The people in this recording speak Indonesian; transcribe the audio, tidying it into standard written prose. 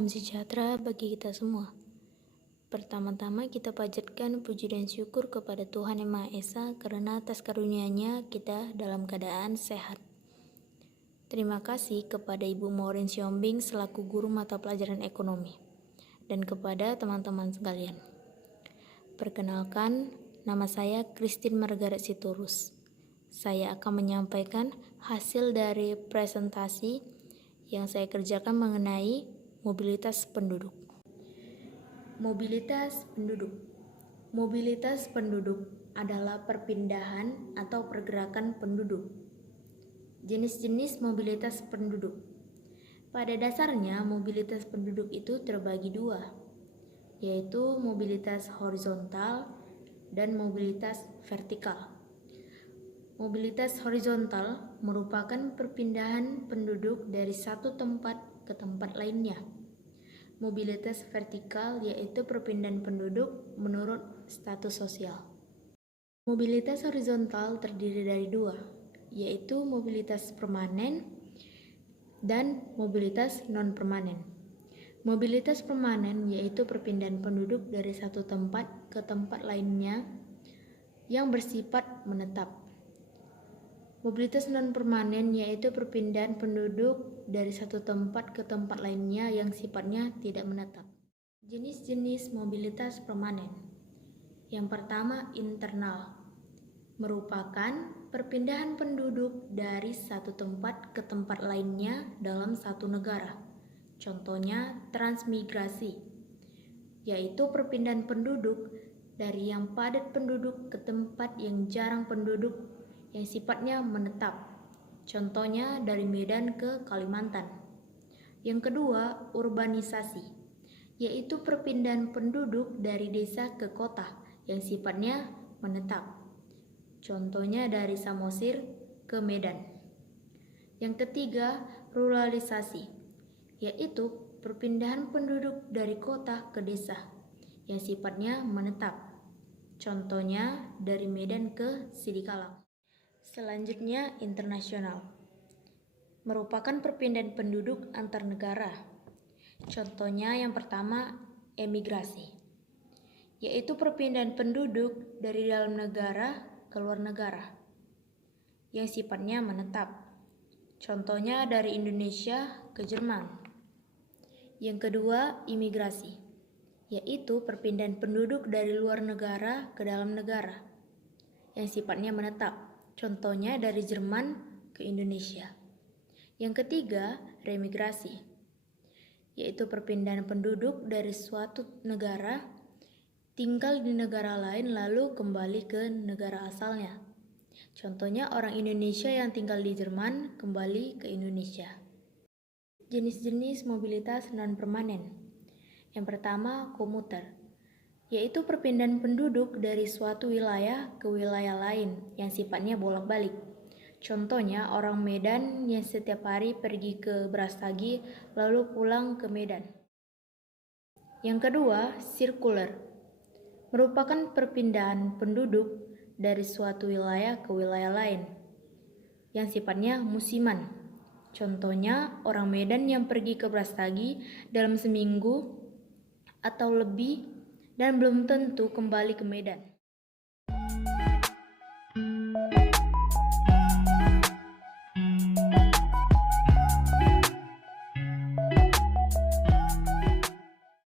Salam sejahtera bagi kita semua. Pertama-tama kita panjatkan puji dan syukur kepada Tuhan Yang Maha Esa karena atas karunia-Nya kita dalam keadaan sehat. Terima kasih kepada Ibu Maureen Siombing selaku guru mata pelajaran ekonomi dan kepada teman-teman sekalian. Perkenalkan, nama saya Christine Margaret Sitorus. Saya akan menyampaikan hasil dari presentasi yang saya kerjakan mengenai mobilitas penduduk. Mobilitas penduduk. Mobilitas penduduk adalah perpindahan atau pergerakan penduduk. Jenis-jenis mobilitas penduduk. Pada dasarnya, mobilitas penduduk itu terbagi dua, yaitu mobilitas horizontal dan mobilitas vertikal. Mobilitas horizontal merupakan perpindahan penduduk dari satu tempat ke tempat lainnya. Mobilitas vertikal yaitu perpindahan penduduk menurut status sosial. Mobilitas horizontal terdiri dari dua, yaitu mobilitas permanen dan mobilitas non-permanen. Mobilitas permanen yaitu perpindahan penduduk dari satu tempat ke tempat lainnya yang bersifat menetap. Mobilitas non-permanen yaitu perpindahan penduduk dari satu tempat ke tempat lainnya yang sifatnya tidak menetap. Jenis-jenis mobilitas permanen. Yang pertama, internal. Merupakan perpindahan penduduk dari satu tempat ke tempat lainnya dalam satu negara. Contohnya, transmigrasi, yaitu perpindahan penduduk dari yang padat penduduk ke tempat yang jarang penduduk yang sifatnya menetap. Contohnya dari Medan ke Kalimantan. Yang kedua, urbanisasi, yaitu perpindahan penduduk dari desa ke kota yang sifatnya menetap. Contohnya dari Samosir ke Medan. Yang ketiga, ruralisasi, yaitu perpindahan penduduk dari kota ke desa yang sifatnya menetap. Contohnya dari Medan ke Sidikalang. Selanjutnya, internasional. Merupakan perpindahan penduduk antar negara. Contohnya yang pertama, emigrasi, yaitu perpindahan penduduk dari dalam negara ke luar negara yang sifatnya menetap. Contohnya dari Indonesia ke Jerman. Yang kedua, imigrasi, yaitu perpindahan penduduk dari luar negara ke dalam negara yang sifatnya menetap. Contohnya dari Jerman ke Indonesia. Yang ketiga, remigrasi, yaitu perpindahan penduduk dari suatu negara tinggal di negara lain lalu kembali ke negara asalnya. Contohnya orang Indonesia yang tinggal di Jerman kembali ke Indonesia. Jenis-jenis mobilitas non-permanen. Yang pertama, komuter, yaitu perpindahan penduduk dari suatu wilayah ke wilayah lain yang sifatnya bolak-balik. Contohnya orang Medan yang setiap hari pergi ke Brastagi lalu pulang ke Medan. Yang kedua, sirkuler, merupakan perpindahan penduduk dari suatu wilayah ke wilayah lain yang sifatnya musiman. Contohnya orang Medan yang pergi ke Brastagi dalam seminggu atau lebih dan belum tentu kembali ke Medan.